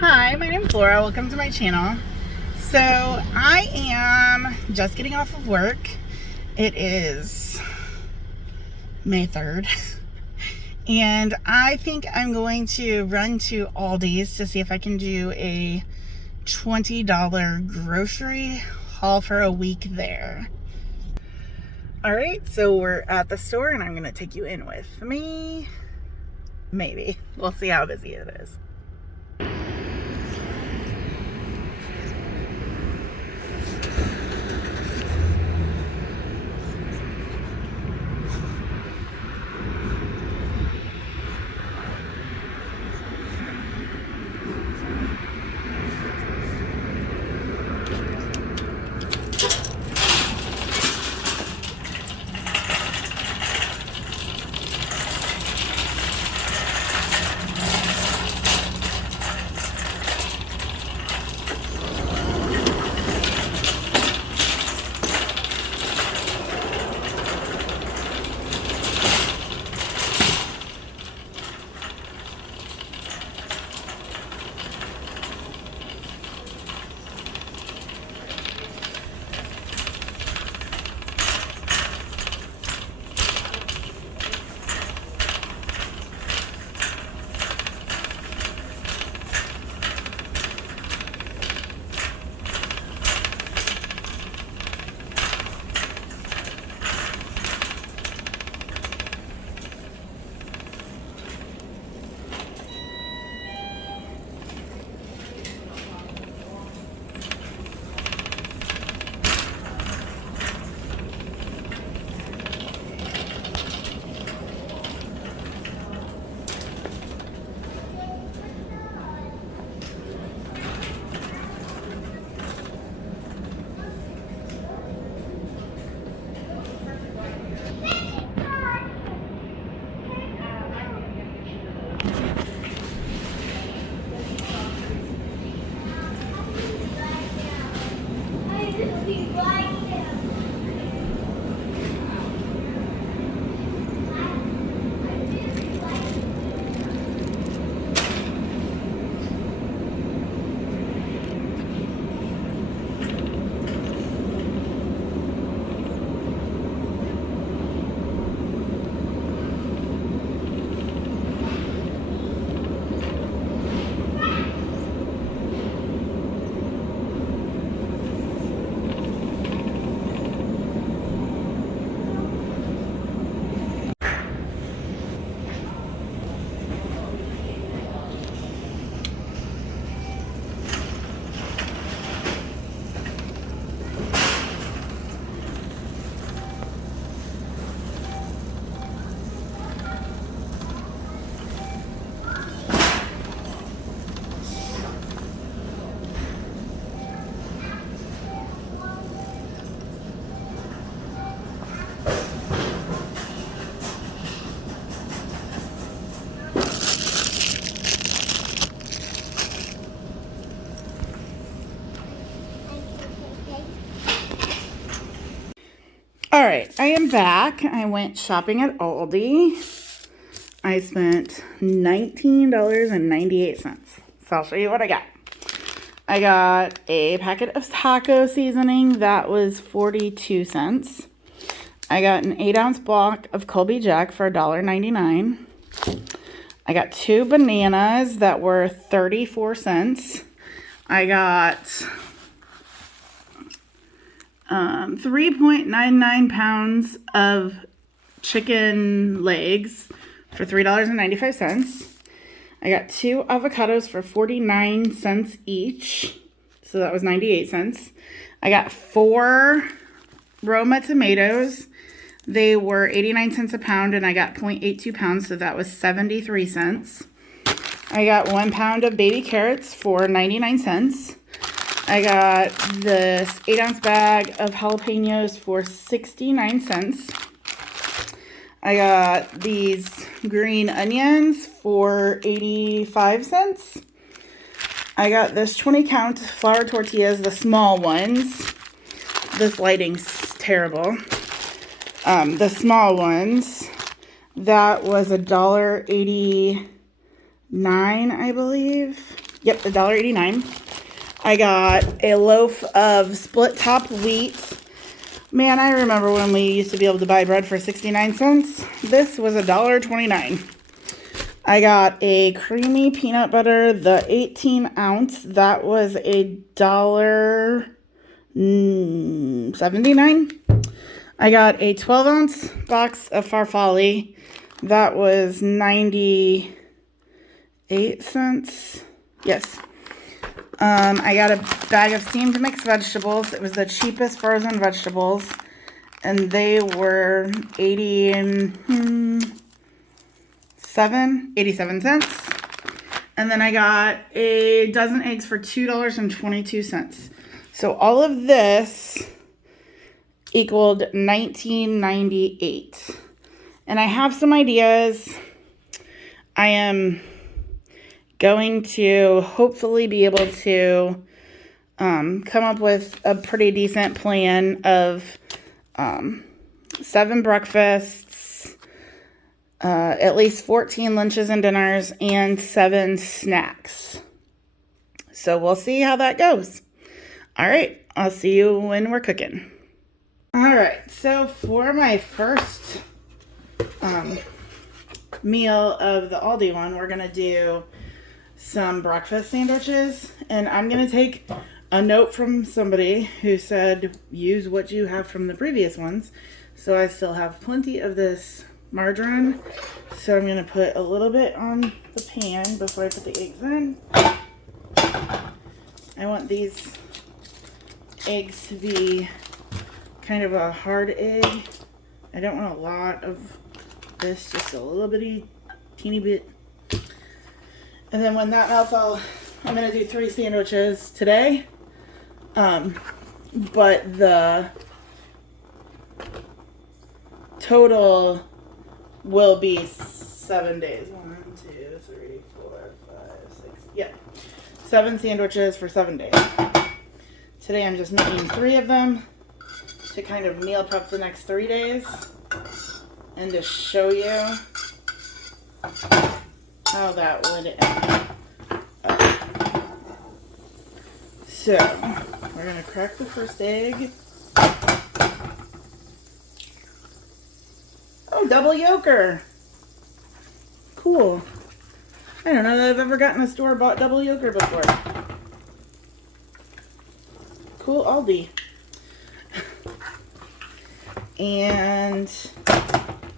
Hi, my name's Laura. Welcome to my channel. So I am just getting off of work. It is May 3rd. And I think I'm going to run to Aldi's to see if I can do a $20 grocery haul for a week there. Alright, so we're at the store and I'm going to take you in with me. Maybe. We'll see how busy it is. Alright, I am back. I went shopping at Aldi. I spent $19.98. So I'll show you what I got. I got a packet of taco seasoning. That was 42 cents. I got an 8-ounce block of Colby Jack for $1.99. I got 2 bananas that were 34 cents. I got 3.99 pounds of chicken legs for $3.95. I got 2 avocados for 49 cents each. So that was 98 cents. I got 4 Roma tomatoes. They were 89 cents a pound and I got 0.82 pounds, so that was 73 cents. I got 1 pound of baby carrots for 99 cents. I got this 8-ounce bag of jalapenos for 69 cents. I got these green onions for 85 cents. I got this 20-count flour tortillas, the small ones. This lighting's terrible. The small ones, that was $1.89, I believe. Yep, $1.89. I got a loaf of split top wheat. Man, I remember when we used to be able to buy bread for 69 cents. This was $1.29. I got a creamy peanut butter, the 18 ounce. That was $1.79. I got a 12 ounce box of farfalle. That was 98 cents. Yes. I got a bag of steamed mixed vegetables. It was the cheapest frozen vegetables. And they were 87 cents. And then I got a dozen eggs for $2.22. So all of this equaled $19.98. And I have some ideas. I am going to hopefully be able to come up with a pretty decent plan of 7 breakfasts, at least 14 lunches and dinners, and 7 snacks. So we'll see how that goes. All right, I'll see you when we're cooking. All right, so for my first meal of the Aldi one, we're gonna do some breakfast sandwiches, and I'm gonna take a note from somebody who said use what you have from the previous ones. So I still have plenty of this margarine, so I'm gonna put a little bit on the pan before I put the eggs in. I want these eggs to be kind of a hard egg. I don't want a lot of this, just a little teeny bit. And then when that melts, I'm gonna do 3 sandwiches today. But the total will be 7 days. 1, 2, 3, 4, 5, 6. Yeah, 7 sandwiches for 7 days. Today I'm just making 3 of them to kind of meal prep the next 3 days and to show you how that would end. So we're gonna crack the first egg. Oh, double yolker. Cool. I don't know that I've ever gotten a store-bought double yolker before. Cool, Aldi. And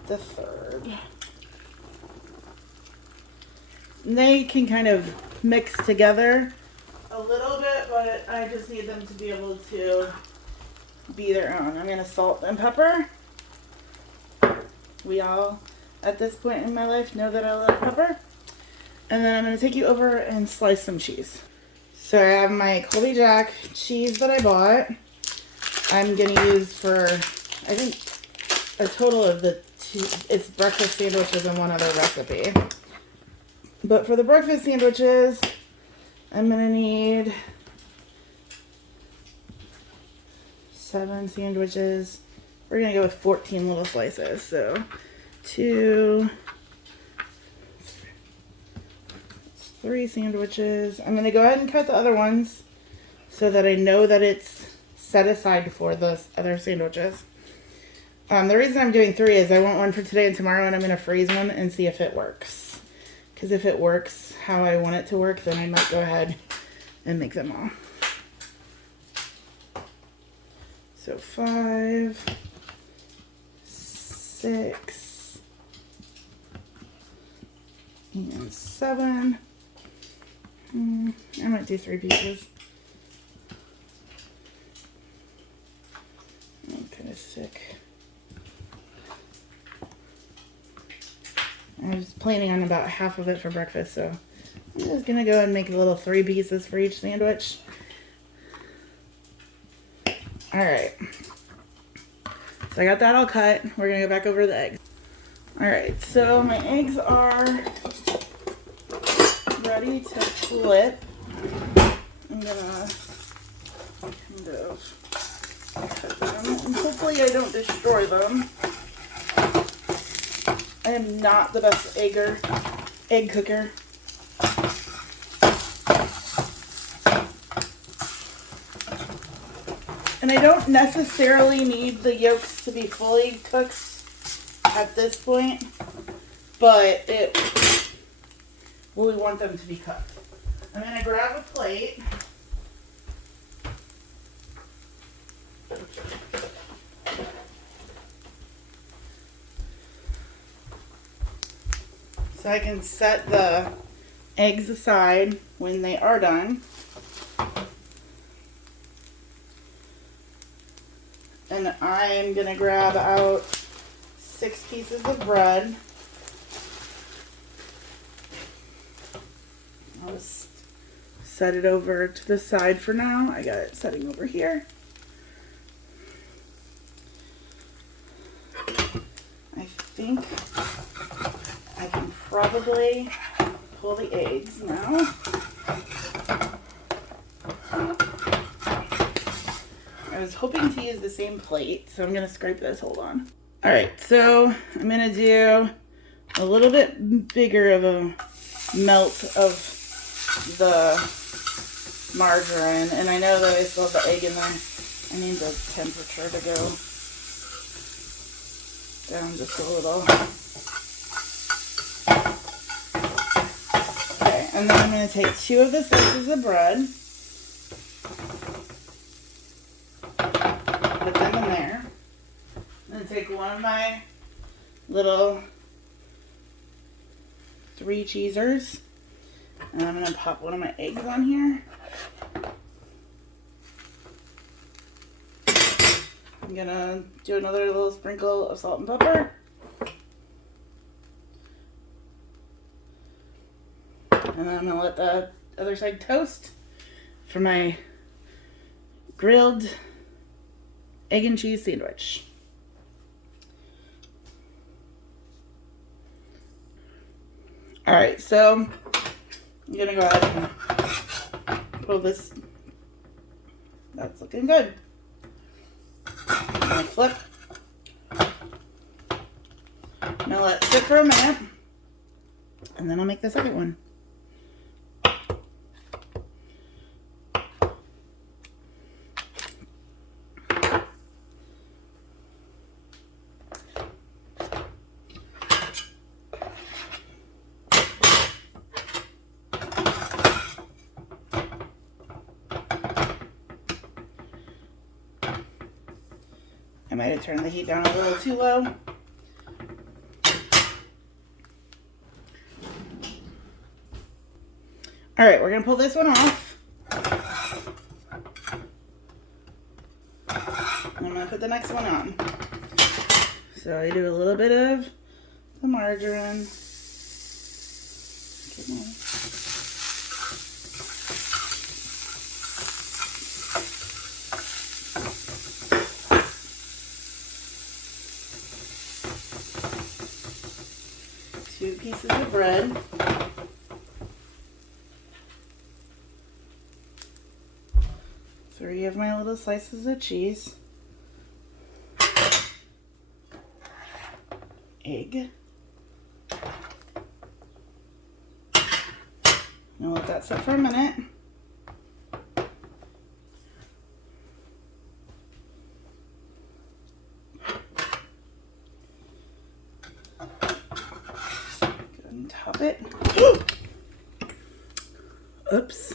the third. They can kind of mix together a little bit, but I just need them to be able to be their own. I'm going to salt and pepper. We all, at this point in my life, know that I love pepper. And then I'm going to take you over and slice some cheese. So I have my Colby Jack cheese that I bought. I'm going to use for, I think, a total of it's breakfast sandwiches and one other recipe. But for the breakfast sandwiches, I'm going to need 7 sandwiches. We're going to go with 14 little slices. So 2, 3 sandwiches. I'm going to go ahead and cut the other ones so that I know that it's set aside for those other sandwiches. The reason I'm doing 3 is I want one for today and tomorrow, and I'm going to freeze one and see if it works. Because if it works how I want it to work, then I might go ahead and make them all. So 5, 6, and 7. I might do 3 pieces. I'm kind of sick. I was planning on about half of it for breakfast, so I'm just going to go and make a little 3 pieces for each sandwich. Alright. So I got that all cut. We're going to go back over the eggs. Alright, so my eggs are ready to flip. I'm going to kind of cut them, and hopefully I don't destroy them. I am not the best egg cooker. And I don't necessarily need the yolks to be fully cooked at this point, but we want them to be cooked. I'm going to grab a plate. So I can set the eggs aside when they are done. And I'm going to grab out 6 pieces of bread. I'll just set it over to the side for now. I got it setting over here. I think I can probably pull the eggs now. I was hoping to use the same plate, so I'm going to scrape this. Hold on. Alright, so I'm going to do a little bit bigger of a melt of the margarine, and I know that I still have the egg in there. I need the temperature to go down just a little. Okay, and then I'm going to take 2 of the slices of bread, put them in there, and then take one of my little 3 cheesers, and I'm going to pop one of my eggs on here. I'm going to do another little sprinkle of salt and pepper. And then I'm going to let the other side toast for my grilled egg and cheese sandwich. Alright, so I'm going to go ahead and pull this. That's looking good. I'm going to flip. I'm going to let it sit for a minute. And then I'll make the second one. I might have turned the heat down a little too low. Alright, we're going to pull this one off. And I'm going to put the next one on. So I do a little bit of the margarine. Two pieces of bread. Three of my little slices of cheese. Egg. Now let that sit for a minute. Top it. Oops.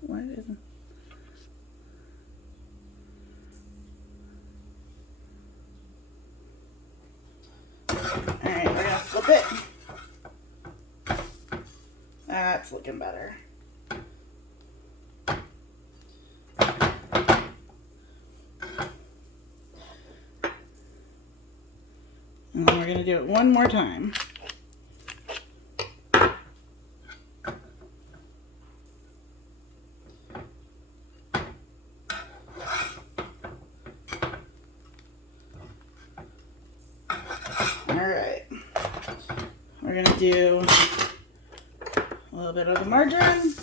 Why isn't? Alright, we're gonna flip it. That's looking better. And then we're going to do it one more time. Alright. We're going to do a little bit of the margarine.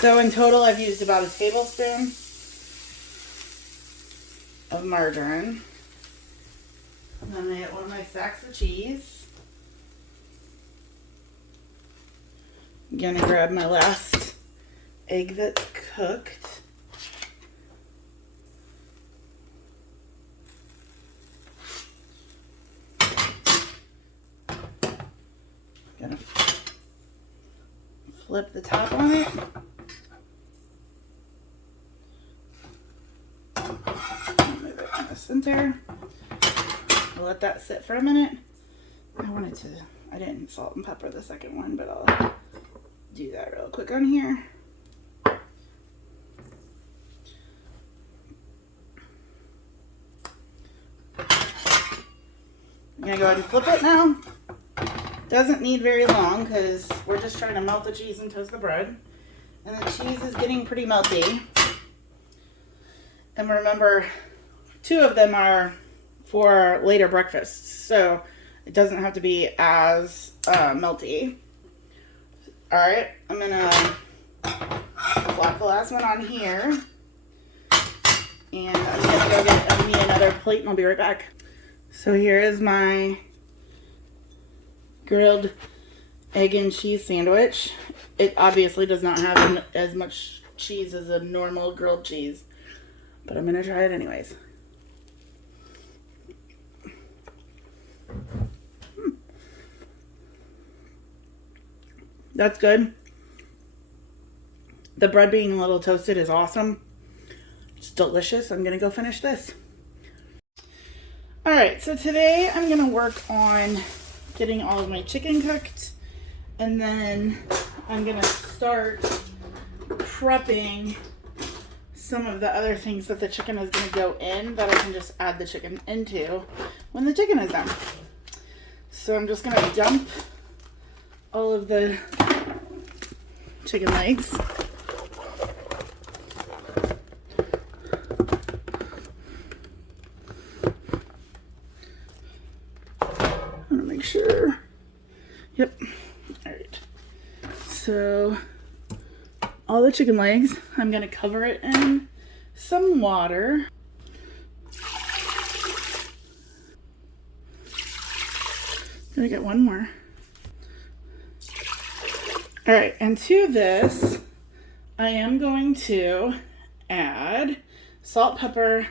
So in total, I've used about a tablespoon of margarine. And then I get one of my sacks of cheese. I'm gonna grab my last egg that's cooked. Gonna flip the top on it. Move it in the center. I'll let that sit for a minute. I didn't salt and pepper the second one, but I'll do that real quick on here. I'm gonna go ahead and flip it now. Doesn't need very long because we're just trying to melt the cheese and toast the bread. And the cheese is getting pretty melty. And remember, 2 of them are for later breakfasts, so it doesn't have to be as melty. All right, I'm gonna plop the last one on here. And I'm gonna go get me another plate and I'll be right back. So here is my grilled egg and cheese sandwich. It obviously does not have as much cheese as a normal grilled cheese, but I'm gonna try it anyways. That's good. The bread being a little toasted is awesome. It's delicious. I'm gonna go finish this. All right, so today I'm gonna work on getting all of my chicken cooked, and then I'm gonna start prepping some of the other things that the chicken is gonna go in that I can just add the chicken into when the chicken is done. So I'm just gonna dump all of the chicken legs. I want to make sure. Yep. All right. So all the chicken legs, I'm going to cover it in some water. Gonna get one more. All right, and to this, I am going to add salt, pepper,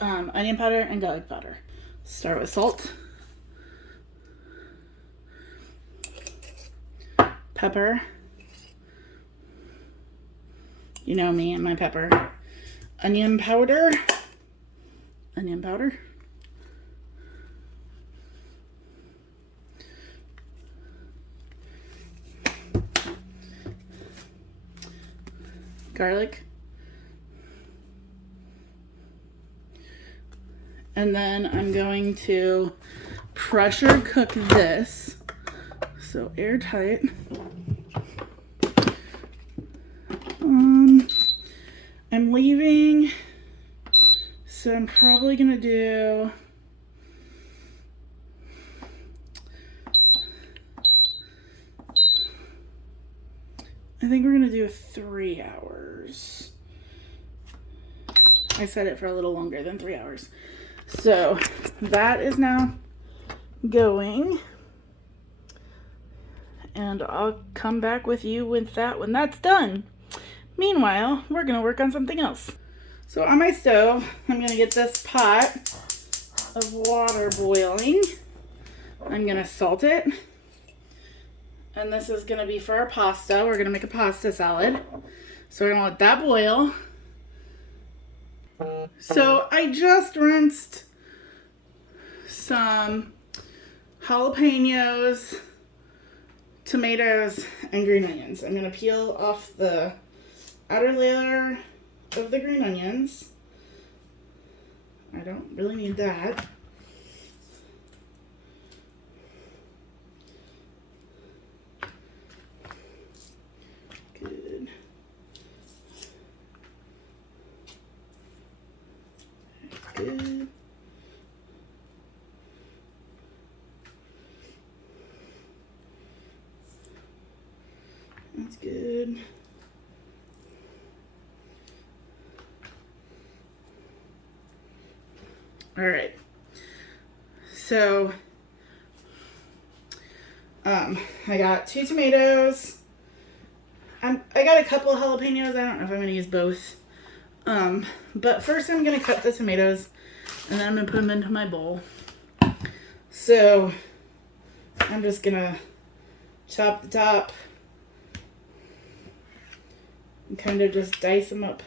onion powder, and garlic powder. Start with salt, pepper. You know me and my pepper. Onion powder, garlic, and then I'm going to pressure cook this, so airtight. I'm leaving, so I'm probably gonna do I think we're gonna do 3 hours. I set it for a little longer than 3 hours. So that is now going, and I'll come back with you with that when that's done. Meanwhile, we're gonna work on something else. So on my stove, I'm gonna get this pot of water boiling. I'm gonna salt it. And this is gonna be for our pasta. We're gonna make a pasta salad. So we're gonna let that boil. So I just rinsed some jalapenos, tomatoes, and green onions. I'm gonna peel off the outer layer of the green onions. I don't really need that. Good. Good. That's good. All right. So, I got 2 tomatoes, I got a couple of jalapenos. I don't know if I'm gonna use both. But first I'm gonna cut the tomatoes and then I'm gonna put them into my bowl. So I'm just gonna chop the top and kind of just dice them up.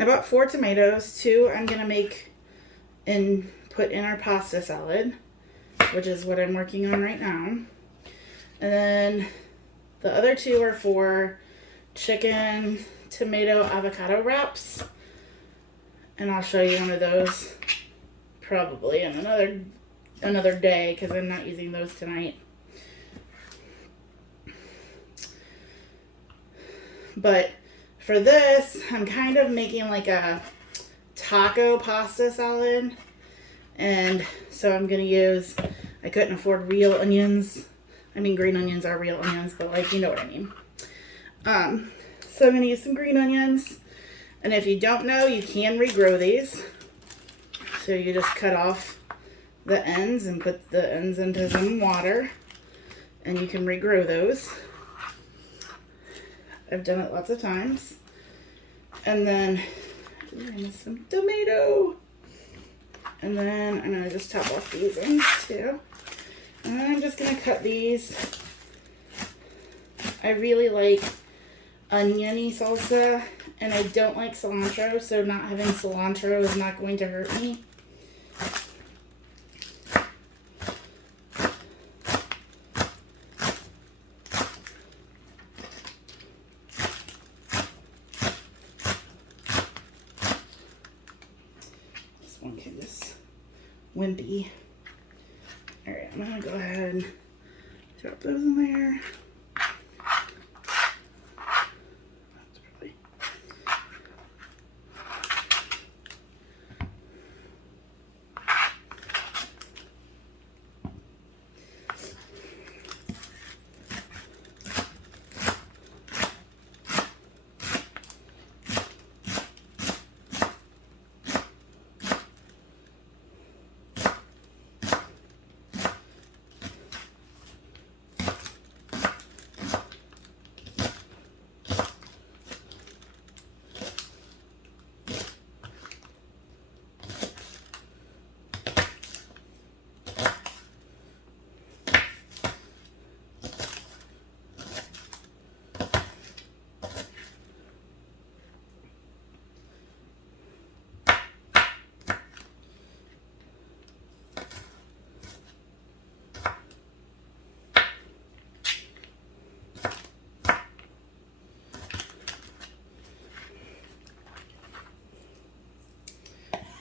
I bought 4 tomatoes. 2 I'm gonna make and put in our pasta salad, which is what I'm working on right now. And then the other 2 are for chicken tomato avocado wraps. And I'll show you one of those probably in another day because I'm not using those tonight. But for this, I'm kind of making like a taco pasta salad. And so I'm going to use, I couldn't afford real onions. I mean, green onions are real onions, but like, you know what I mean. So I'm going to use some green onions. And if you don't know, you can regrow these. So you just cut off the ends and put the ends into some water. And you can regrow those. I've done it lots of times. And then some tomato. And then I'm going to just top off these ends too. And then I'm just going to cut these. I really like oniony salsa. And I don't like cilantro, so not having cilantro is not going to hurt me. This one can just wimpy. Alright, I'm going to go ahead and drop those in there.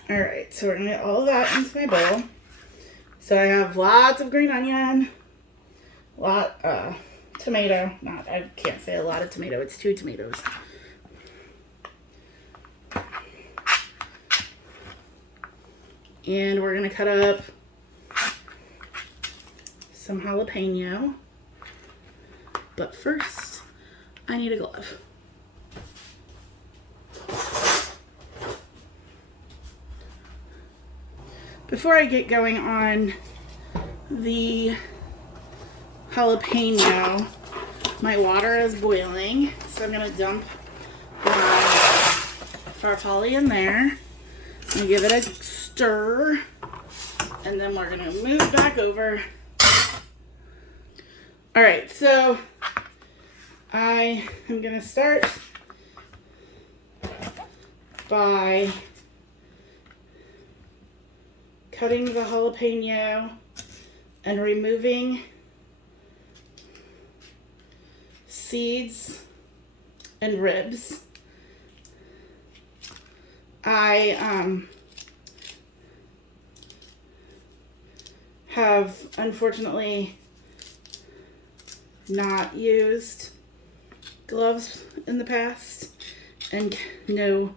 Alright, so we're going to get all of that into my bowl. So I have lots of green onion, tomato, I can't say a lot of tomato, it's 2 tomatoes. And we're going to cut up some jalapeno. But first, I need a glove. Before I get going on the jalapeno, my water is boiling, so I'm going to dump my farfalle in there and give it a stir, and then we're going to move back over. Alright, so I am going to start by cutting the jalapeno and removing seeds and ribs. I have unfortunately not used gloves in the past and know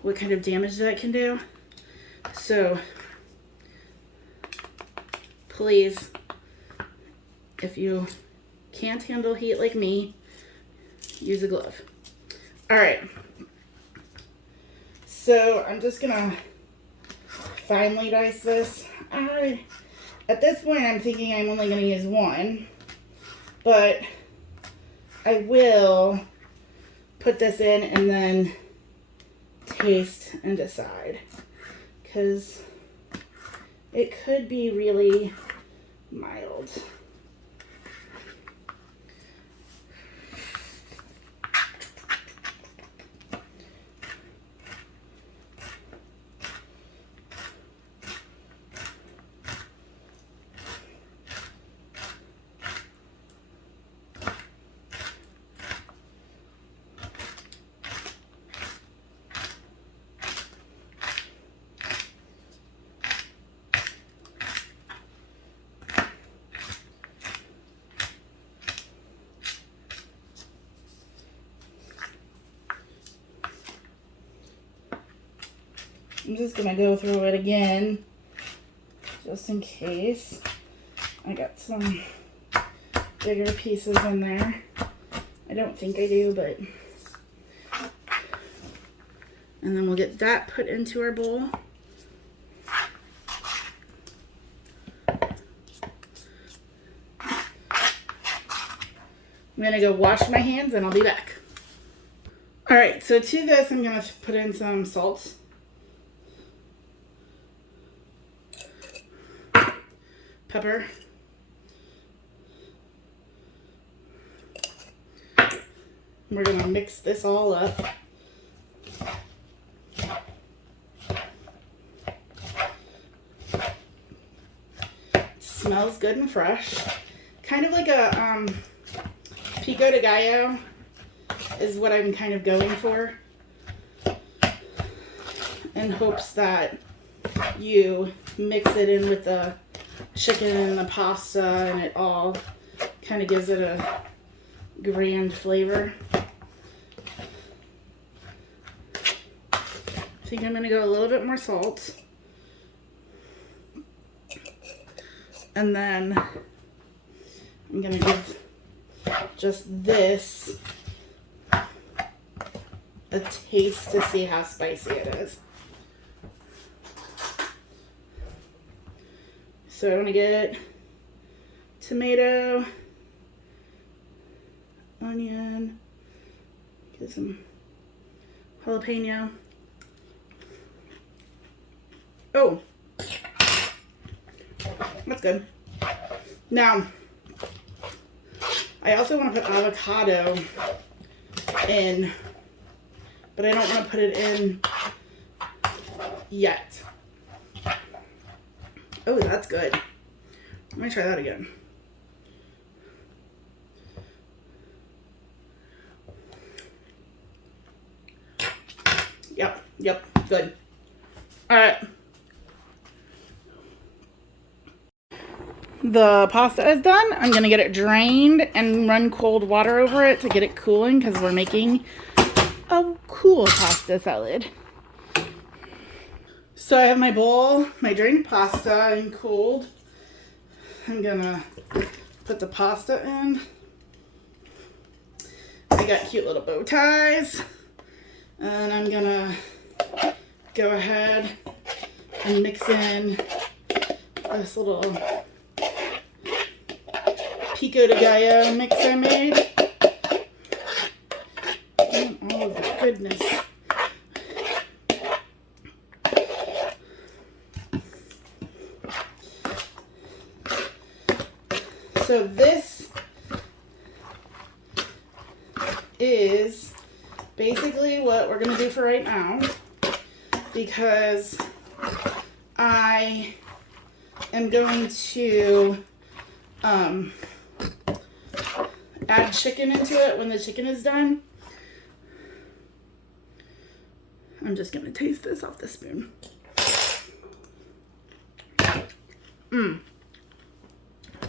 what kind of damage that can do. So please, if you can't handle heat like me, use a glove. All right. So I'm just gonna finely dice this. At this point, I'm thinking I'm only gonna use one, but I will put this in and then taste and decide, because it could be really mild. I'm just gonna go through it again, just in case. I got some bigger pieces in there. I don't think I do, but... And then we'll get that put into our bowl. I'm gonna go wash my hands and I'll be back. All right, so to this, I'm gonna put in some salt. Pepper. We're gonna mix this all up. Smells good and fresh. Kind of like a pico de gallo is what I'm kind of going for, in hopes that you mix it in with the chicken and the pasta and it all kind of gives it a grand flavor. I think I'm going to go a little bit more salt. And then I'm going to give just this a taste to see how spicy it is. So I'm going to get tomato, onion, get some jalapeno. Oh, that's good. Now, I also want to put avocado in, but I don't want to put it in yet. Oh, that's good. Let me try that again. Yep, good. All right. The pasta is done. I'm going to get it drained and run cold water over it to get it cooling, because we're making a cool pasta salad. So I have my bowl, my drained pasta, and cooled. I'm going to put the pasta in. I got cute little bow ties. And I'm going to go ahead and mix in this little pico de gallo mix I made. Oh, the goodness. So this is basically what we're going to do for right now, because I am going to add chicken into it when the chicken is done. I'm just going to taste this off the spoon.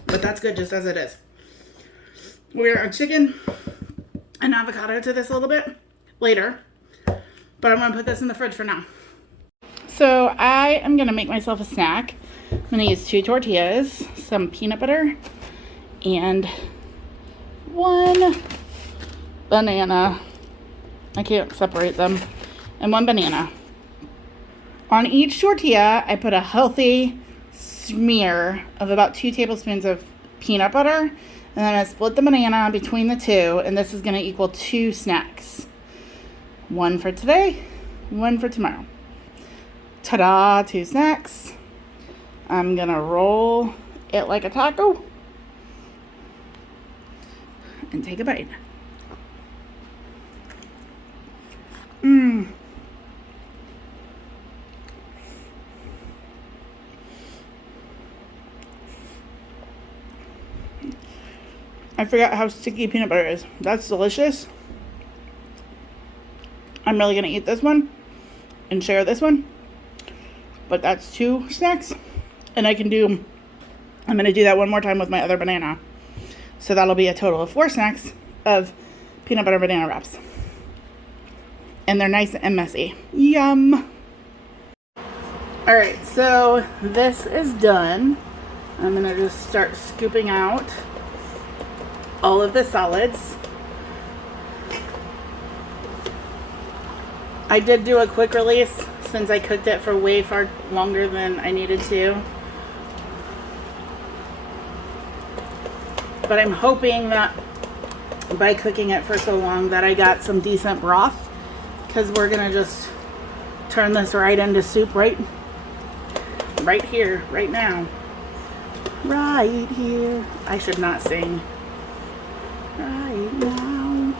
but that's good just as it is. We're gonna add chicken and avocado to this a little bit later, but I'm gonna put this in the fridge for now. So I am gonna make myself a snack. I'm gonna use 2 tortillas, some peanut butter, and 1 banana. I can't separate them. And 1 banana. On each tortilla, I put a healthy smear of about 2 tablespoons of peanut butter. And then I split the banana between the 2. And this is going to equal 2 snacks. 1 for today, 1 for tomorrow. Ta-da, 2 snacks. I'm going to roll it like a taco. And take a bite. I forgot how sticky peanut butter is. That's delicious. I'm really going to eat this one and share this one. But that's 2 snacks. And I'm going to do that one more time with my other banana. So that'll be a total of 4 snacks of peanut butter banana wraps. And they're nice and messy. Yum. Alright, so this is done. I'm going to just start scooping out all of the solids. I did do a quick release since I cooked it for way far longer than I needed to. But I'm hoping that by cooking it for so long that I got some decent broth, because we're gonna just turn this right into soup right here, right now. Right here. I should not sing. Right now.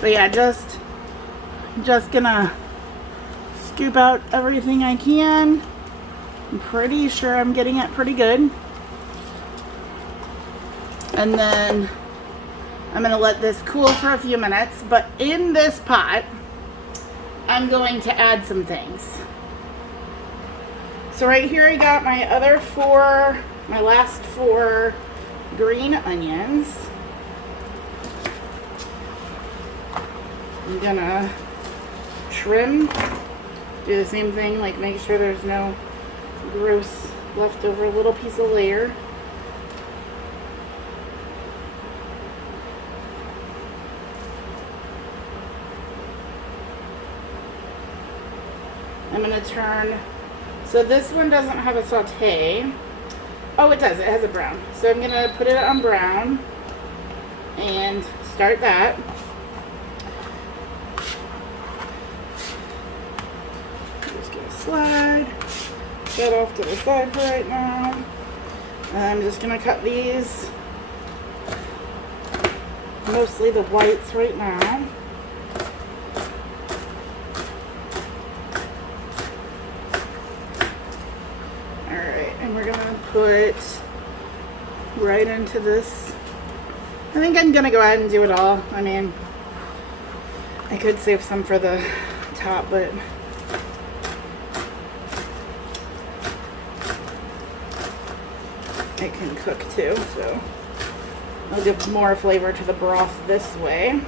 But yeah, just gonna scoop out everything I can. I'm pretty sure I'm getting it pretty good. And then I'm going to let this cool for a few minutes. But in this pot, I'm going to add some things. So right here I got my last 4 green onions. I'm going to trim, do the same thing, like make sure there's no gross leftover little piece of layer. I'm going to turn, so this one doesn't have a saute. Oh, it does, it has a brown. So I'm going to put it on brown and start that. Just going to slide that off to the side for right now. And I'm just going to cut these, mostly the whites right now. Put right into this. I think I'm gonna go ahead and do it all. I mean, I could save some for the top, but it can cook too, so I'll give more flavor to the broth this way.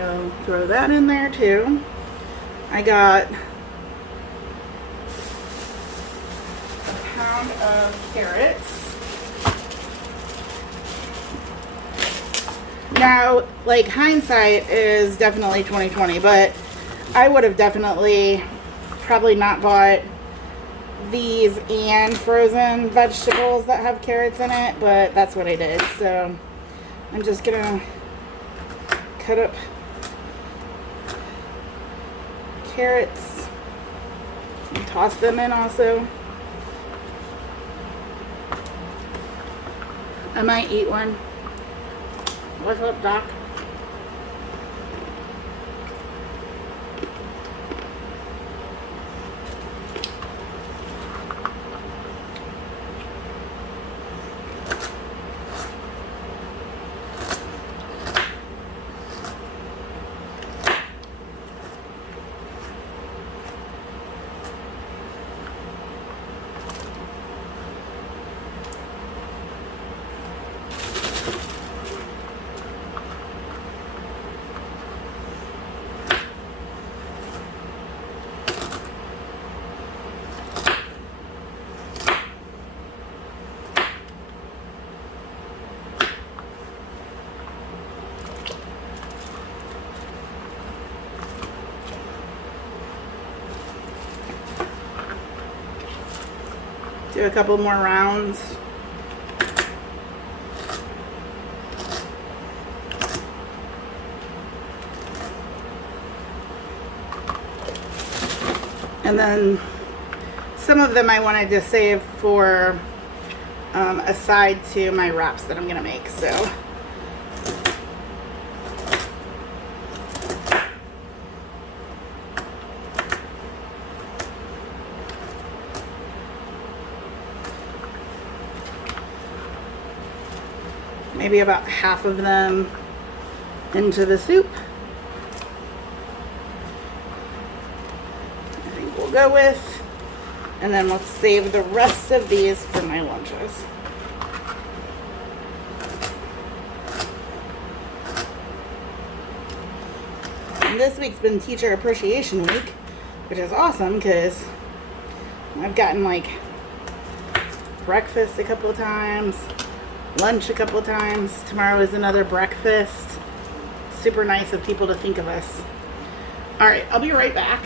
I'll throw that in there too. I got a pound of carrots. Now, like, hindsight is definitely 20/20, but I would have definitely probably not bought these and frozen vegetables that have carrots in it, but that's what I did. So I'm just gonna cut up carrots and toss them in also. I might eat one. What's up, Doc? Do a couple more rounds. And then some of them I wanted to save for a side to my wraps that I'm gonna make. So maybe about half of them into the soup. I think we'll go with, and then we'll save the rest of these for my lunches. And this week's been Teacher Appreciation Week, which is awesome because I've gotten like breakfast a couple of times, lunch a couple of times. Tomorrow is another breakfast. Super nice of people to think of us. All right, I'll be right back.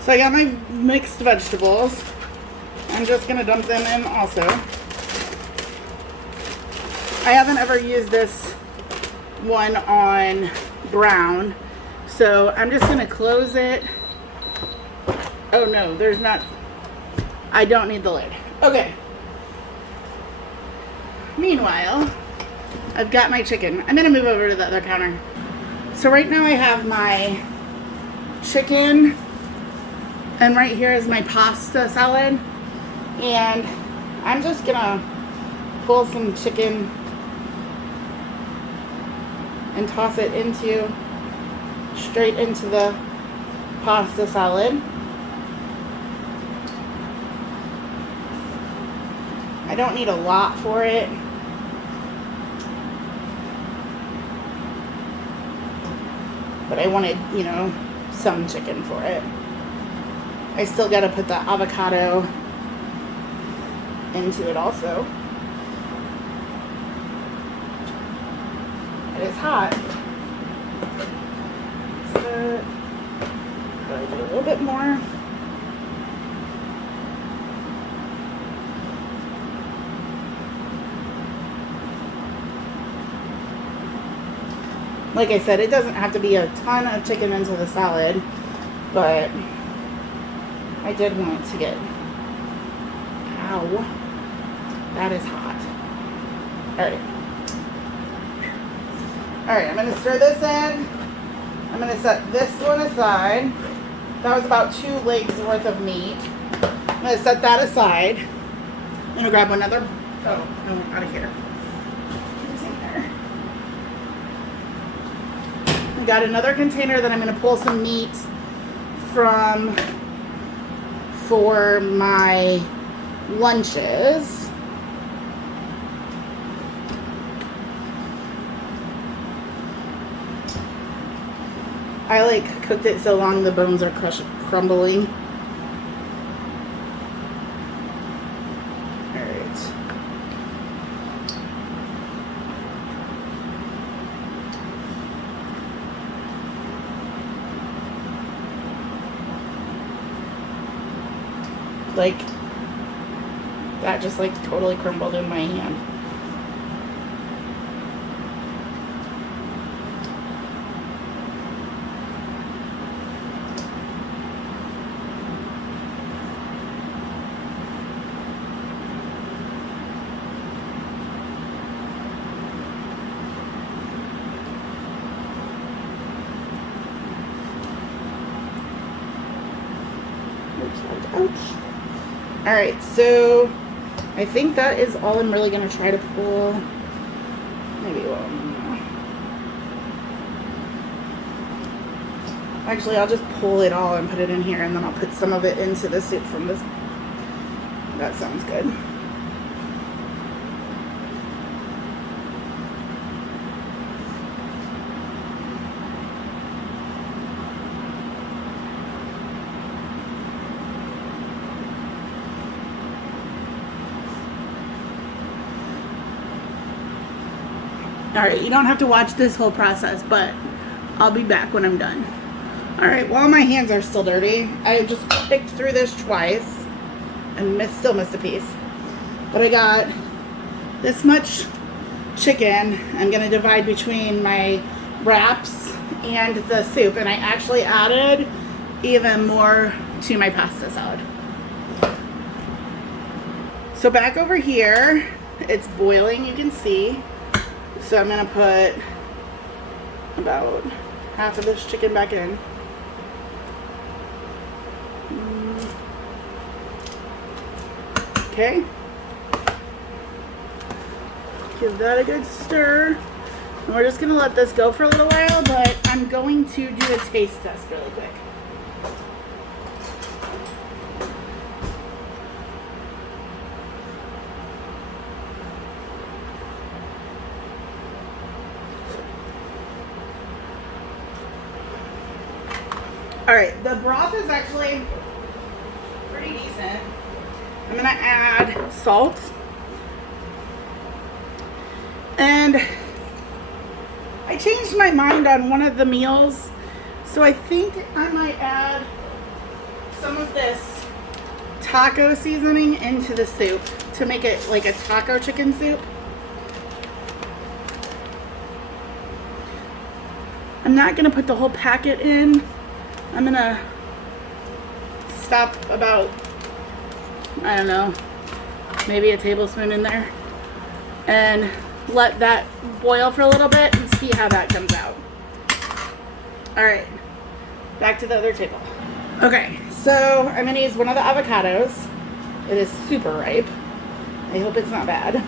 So I got my mixed vegetables. I'm just gonna dump them in also. I haven't ever used this one on brown, so I'm just gonna close it. Oh no, there's not, I don't need the lid. Okay. Meanwhile, I've got my chicken. I'm gonna move over to the other counter. So right now I have my chicken, and right here is my pasta salad, and I'm just gonna pull some chicken and toss it straight into the pasta salad. I don't need a lot for it. But I wanted, some chicken for it. I still gotta put the avocado into it also. It is hot. So, probably do a little bit more. Like I said, it doesn't have to be a ton of chicken into the salad, but I did want it to get, ow, that is hot. All right, I'm gonna stir this in. I'm gonna set this one aside. That was about 2 legs worth of meat. I'm gonna set that aside. I'm gonna grab another, oh, no, out of here. Got another container that I'm going to pull some meat from for my lunches. I cooked it so long the bones are crumbling. That just totally crumbled in my hand. Ouch. All right, so I think that is all I'm really gonna try to pull. Maybe one. Actually, I'll just pull it all and put it in here, and then I'll put some of it into the soup from this. That sounds good. All right, you don't have to watch this whole process, but I'll be back when I'm done. All right, while my hands are still dirty, I just picked through this twice and still missed a piece. But I got this much chicken. I'm gonna divide between my wraps and the soup, and I actually added even more to my pasta salad. So back over here, it's boiling, you can see. So I'm gonna put about half of this chicken back in. Okay. Give that a good stir. And we're just gonna let this go for a little while, but I'm going to do a taste test really quick. All right, the broth is actually pretty decent. I'm gonna add salt. And I changed my mind on one of the meals, so I think I might add some of this taco seasoning into the soup to make it like a taco chicken soup. I'm not gonna put the whole packet in. I'm gonna stop about, I don't know, maybe a tablespoon in there and let that boil for a little bit and see how that comes out. All right, back to the other table. Okay, so I'm gonna use one of the avocados. It is super ripe. I hope it's not bad.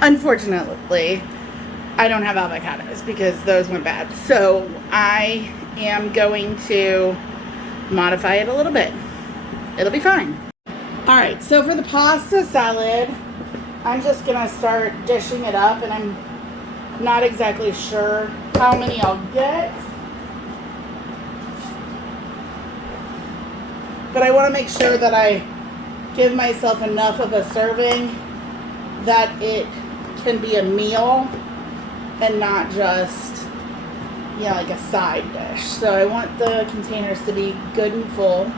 Unfortunately, I don't have avocados because those went bad. So I am going to modify it a little bit. It'll be fine. All right, so for the pasta salad, I'm just gonna start dishing it up, and I'm not exactly sure how many I'll get. But I wanna make sure that I give myself enough of a serving that it can be a meal and not just, you know, like a side dish. So I want the containers to be good and full.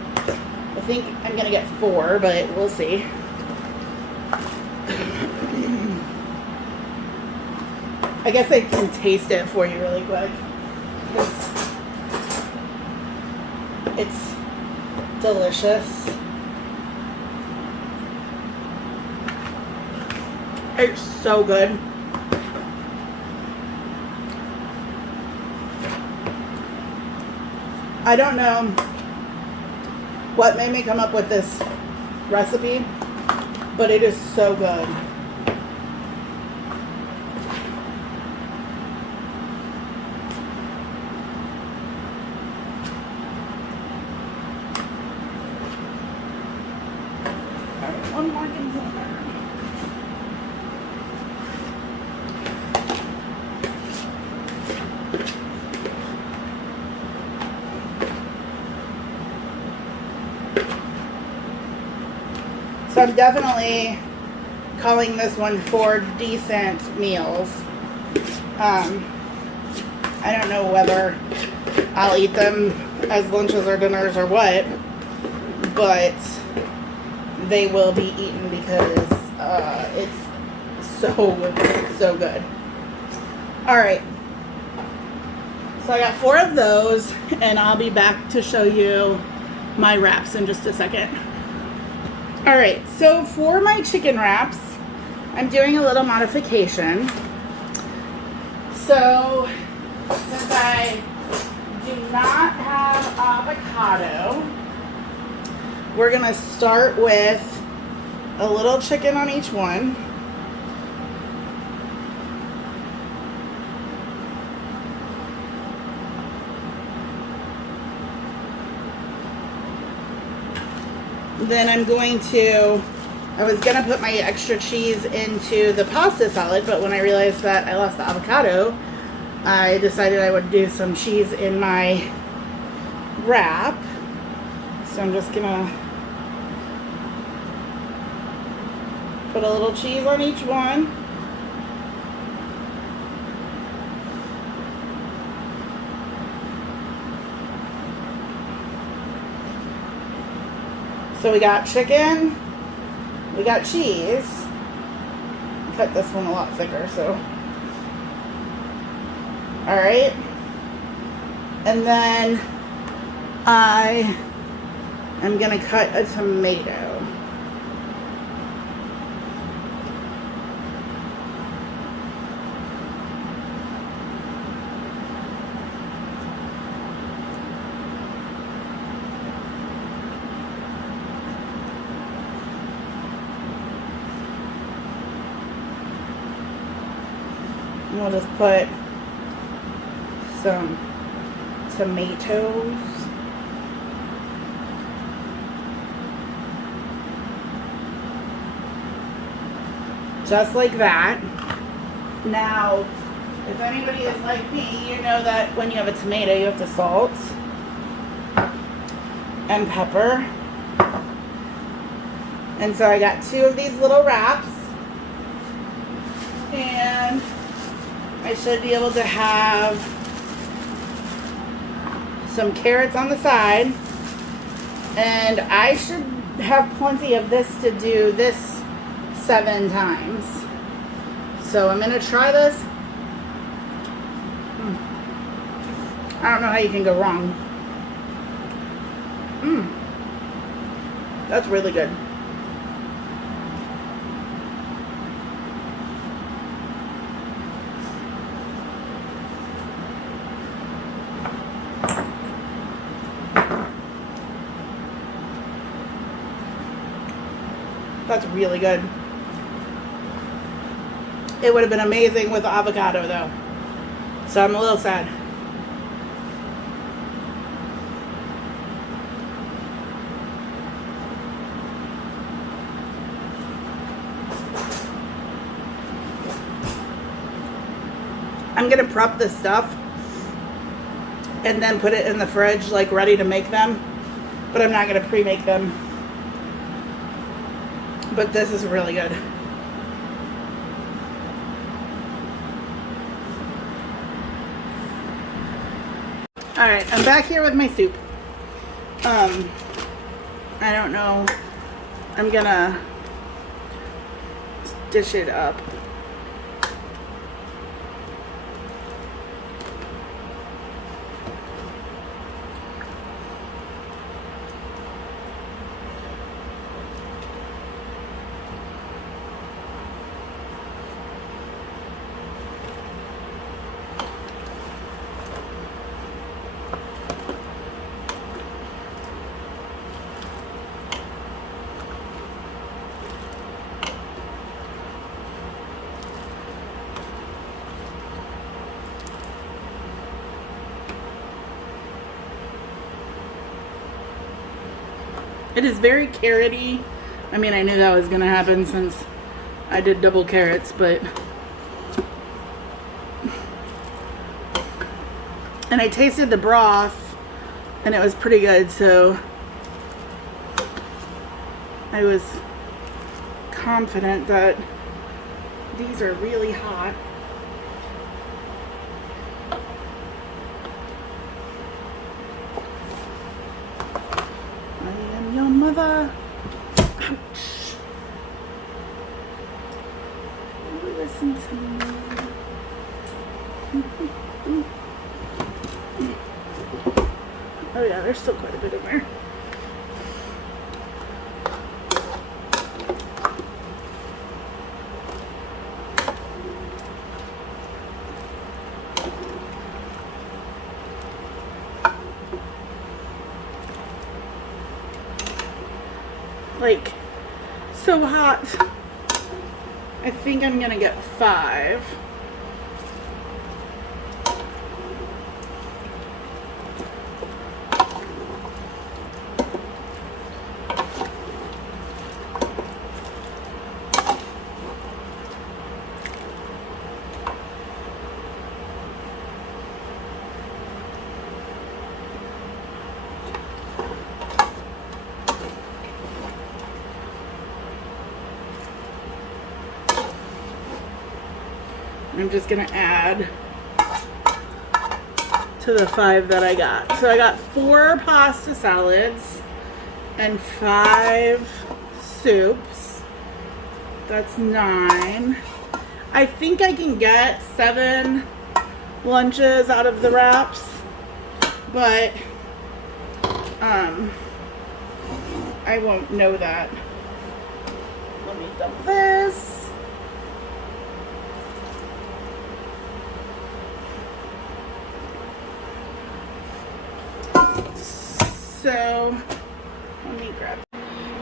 I think I'm gonna get 4, but we'll see. I guess I can taste it for you really quick, because it's delicious. It's so good. I don't know what made me come up with this recipe, but it is so good. All right, one more container. So I'm definitely calling this one 4 decent meals. I don't know whether I'll eat them as lunches or dinners or what, but they will be eaten because it's so good. All right. So I got 4 of those, and I'll be back to show you my wraps in just a second. All right, so for my chicken wraps, I'm doing a little modification. So since I do not have avocado, we're gonna start with a little chicken on each one. Then I'm going to, I was gonna put my extra cheese into the pasta salad, but when I realized that I lost the avocado, I decided I would do some cheese in my wrap. So I'm just gonna put a little cheese on each one. So we got chicken, we got cheese. Cut this one a lot thicker, so. All right. And then I am gonna cut a tomato. And we'll just put some tomatoes. Just like that. Now, if anybody is like me, you know that when you have a tomato, you have to salt and pepper. And so I got 2 of these little wraps. And I should be able to have some carrots on the side. And I should have plenty of this to do this 7 times. So I'm going to try this. I don't know how you can go wrong. That's really good. That's really good. It would have been amazing with avocado though. So I'm a little sad. I'm gonna prep this stuff and then put it in the fridge like ready to make them. But I'm not gonna pre-make them. But this is really good. Alright, I'm back here with my soup. I don't know. I'm gonna dish it up. It is very carroty. I mean, I knew that was gonna happen since I did double carrots, but and I tasted the broth and it was pretty good, so I was confident that these are really hot. Mother. Ouch. Listen to me. Oh yeah, there's still quite a bit in there. like so hot. I think I'm gonna get 5. I'm just gonna add to the 5 that I got. So I got 4 pasta salads and 5 soups. That's 9. I think I can get 7 lunches out of the wraps, but I won't know that. Let me dump this. So, let me grab.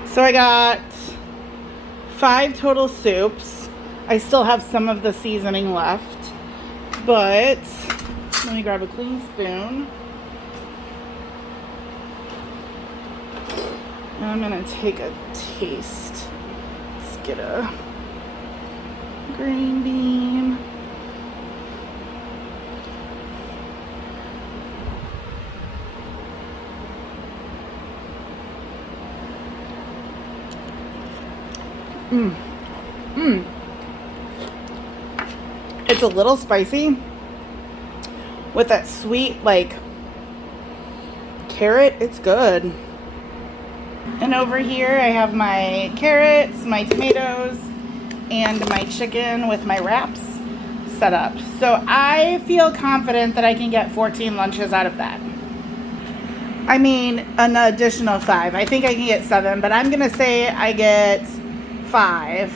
So I got 5 total soups. I still have some of the seasoning left, but let me grab a clean spoon. And I'm gonna take a taste. Let's get a green bean. It's a little spicy with that sweet, like, carrot. It's good. And over here I have my carrots, my tomatoes, and my chicken with my wraps set up. So I feel confident that I can get 14 lunches out of that. I mean, an additional 5. I think I can get 7, but I'm gonna say I get 5.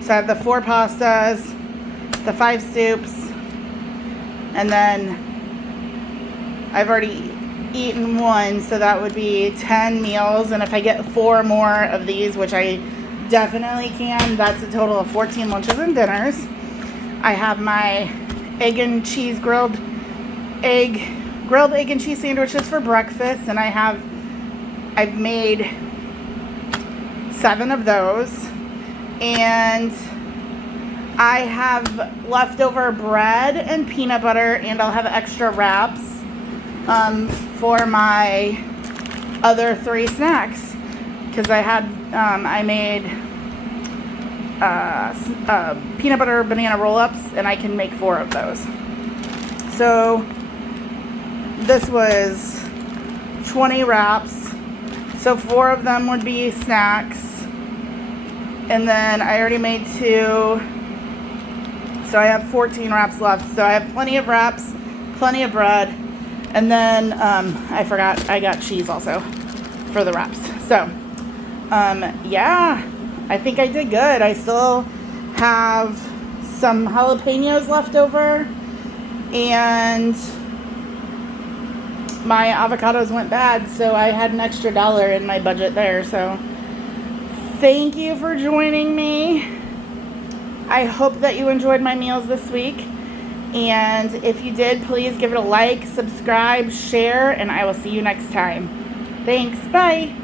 So I have the 4 pastas, the 5 soups, and then I've already eaten 1, so that would be 10 meals. And if I get 4 more of these, which I definitely can, that's a total of 14 lunches and dinners. I have my grilled egg and cheese sandwiches for breakfast, and I've made 7 of those. And I have leftover bread and peanut butter, and I'll have extra wraps for my other 3 snacks, because I made peanut butter banana roll-ups, and I can make 4 of those. So this was 20 wraps, so 4 of them would be snacks, and then I already made 2, so I have 14 wraps left. So I have plenty of wraps, plenty of bread, and then I forgot I got cheese also for the wraps. So yeah, I think I did good. I still have some jalapenos left over, and my avocados went bad, so I had an extra $1 in my budget there. So thank you for joining me. I hope that you enjoyed my meals this week, and if you did, please give it a like, subscribe, share, and I will see you next time. Thanks. Bye.